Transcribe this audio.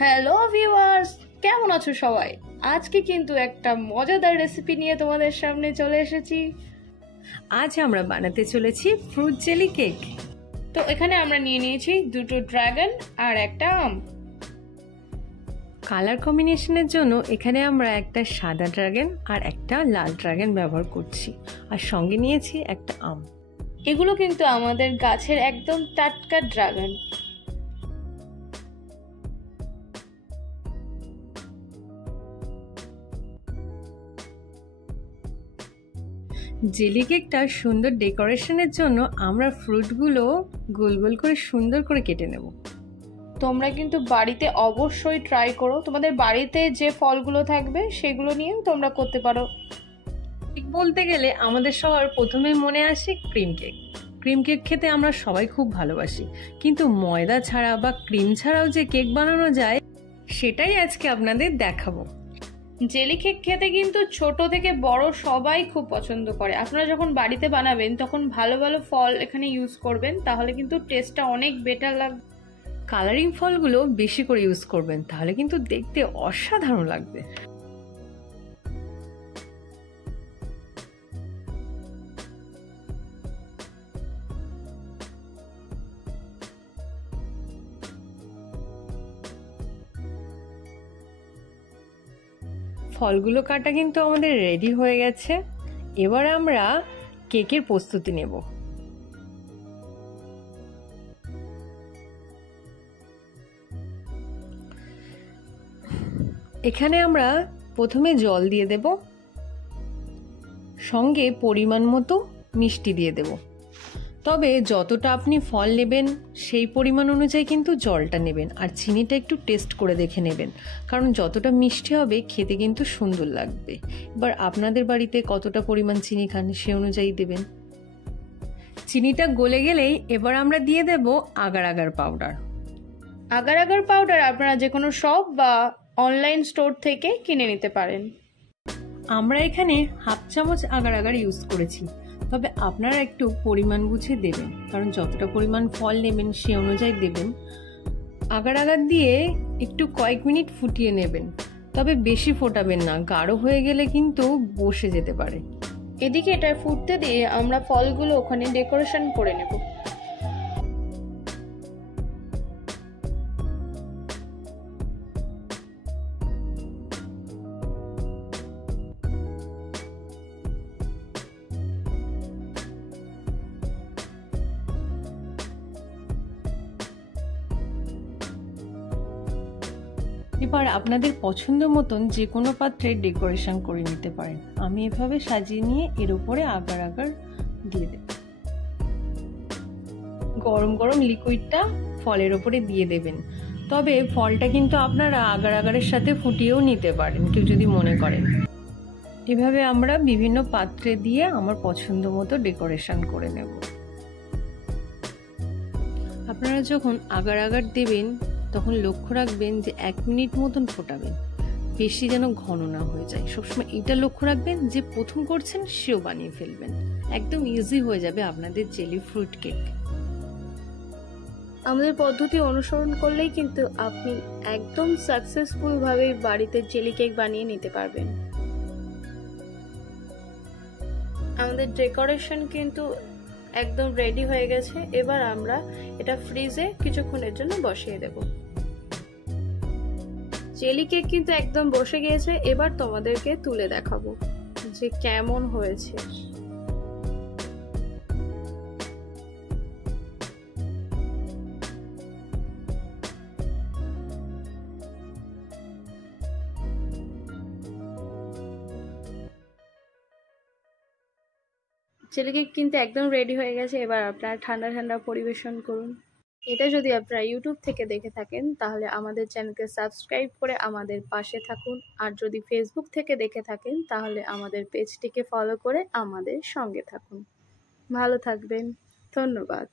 Hello viewers, কেমন আছো সবাই? আজকে কিন্তু একটা মজাদার রেসিপি নিয়ে তোমাদের সামনে চলে এসেছি। আজ আমরা বানাতে চলেছি ফ্রুট জেলি কেক। তো এখানে আমরা নিয়ে নিয়েছি দুটো ড্রাগন আর একটা আম। কালার কম্বিনেশনের জন্য এখানে আমরা একটা সাদা ড্রাগন আর একটা লাল ড্রাগন ব্যবহার করছি, আর সঙ্গে নিয়েছি একটা আম। এগুলো কিন্তু আমাদের গাছের একদম টাটকা ড্রাগন। জেলি কেকটা সুন্দর ডেকোরেশনের জন্য আমরা ফ্রুটগুলো গোল গোল করে সুন্দর করে কেটে নেব। তোমরা কিন্তু বাড়িতে অবশ্যই ট্রাই করো। তোমাদের বাড়িতে যে ফলগুলো থাকবে সেগুলো নিয়েও তোমরা করতে পারো। ঠিক বলতে গেলে আমাদের সবার প্রথমে মনে আসে ক্রিম কেক। ক্রিম কেক খেতে আমরা সবাই খুব ভালোবাসি, কিন্তু ময়দা ছাড়া বা ক্রিম ছাড়াও যে কেক বানানো যায় সেটাই আজকে আপনাদের দেখাবো। জেলি কেক খেতে কিন্তু ছোট থেকে বড় সবাই খুব পছন্দ করে। আপনারা যখন বাড়িতে বানাবেন তখন ভালো ভালো ফল এখানে ইউজ করবেন, তাহলে কিন্তু টেস্টটা অনেক বেটার লাগবে। কালারিং ফলগুলো বেশি করে ইউজ করবেন, তাহলে কিন্তু দেখতে অসাধারণ লাগবে। ফলগুলো কাটা কিন্তু আমাদের রেডি হয়ে গেছে। এবার আমরা কেকের প্রস্তুতি নেব। এখানে আমরা প্রথমে জল দিয়ে দেব, সঙ্গে পরিমাণ মতো মিষ্টি দিয়ে দেব। তবে যতটা আপনি ফল নেবেন সেই পরিমাণ অনুযায়ী কিন্তু জলটা নেবেন, আর চিনিটা একটু টেস্ট করে দেখে নেবেন, কারণ যতটা মিষ্টি হবে খেতে কিন্তু সুন্দর লাগবে। এবার আপনাদের বাড়িতে কতটা পরিমাণ চিনি খান সে অনুযায়ী দেবেন। চিনিটা গলে গেলেই এবার আমরা দিয়ে দেব agar agar powder. Agar agar powder আপনারা যে কোনো শপ বা অনলাইন স্টোর থেকে কিনে নিতে পারেন। আমরা এখানে হাফ চামচ আগার আগার ইউজ করেছি, তবে আপনারা একটু পরিমাণ বুঝে দেবেন, কারণ যতটা পরিমাণ ফল নেবেন সে অনুযায়ী দেবেন। আগার আগার দিয়ে একটু কয়েক মিনিট ফুটিয়ে নেবেন, তবে বেশি ফোটাবেন না, গাঢ় হয়ে গেলে কিন্তু বসে যেতে পারে। এদিকে এটা ফুটতে দিয়ে আমরা ফলগুলো ওখানে ডেকোরেশন করে নেব। এবার আপনাদের পছন্দ মতন যে কোনো পাত্রে ডেকোরেশন করে নিতে পারেন। আমি এভাবে সাজিয়ে নিয়ে এর উপরে আগার আগার দিয়ে দেব। গরম গরম লিকুইডটা ফলের ওপরে দিয়ে দেবেন, তবে ফলটা কিন্তু আপনারা আগার আগারের সাথে ফুটিয়েও নিতে পারেন কেউ যদি মনে করেন। এভাবে আমরা বিভিন্ন পাত্রে দিয়ে আমার পছন্দ মতো ডেকোরেশন করে নেব। আপনারা যখন আগার আগার দেবেন তখন লক্ষ্য রাখবেন যে 1 মিনিট মতন ফোটাবেন, বেশি যেন ঘন না হয়ে যায়। সবসময় এটা লক্ষ্য রাখবেন যে প্রথম করছেন সেও বানিয়ে ফেলবেন, একদম ইজি হয়ে যাবে আপনাদের জেলি ফ্রুট কেক। আমাদের পদ্ধতি অনুসরণ করলেই কিন্তু আপনি একদম সাকসেসফুল ভাবে বাড়িতে জেলি কেক বানিয়ে নিতে পারবেন। আমাদের ডেকোরেশন কিন্তু একদম রেডি হয়ে গেছে। এবার আমরা এটা ফ্রিজে কিছুক্ষণের জন্য বসিয়ে দেব। জেলি কেক কিন্তু একদম বসে গিয়েছে। এবার তোমাদেরকে তুলে দেখাবো যে কেমন হয়েছে। জেলি কেক কিন্তু একদম রেডি হয়ে গেছে। এবার আপনারা ঠান্ডা ঠান্ডা পরিবেশন করুন। এটা যদি আপনারা ইউটিউব থেকে দেখে থাকেন তাহলে আমাদের চ্যানেলকে সাবস্ক্রাইব করে আমাদের পাশে থাকুন, আর যদি ফেসবুক থেকে দেখে থাকেন তাহলে আমাদের পেজটিকে ফলো করে আমাদের সঙ্গে থাকুন। ভালো থাকবেন, ধন্যবাদ।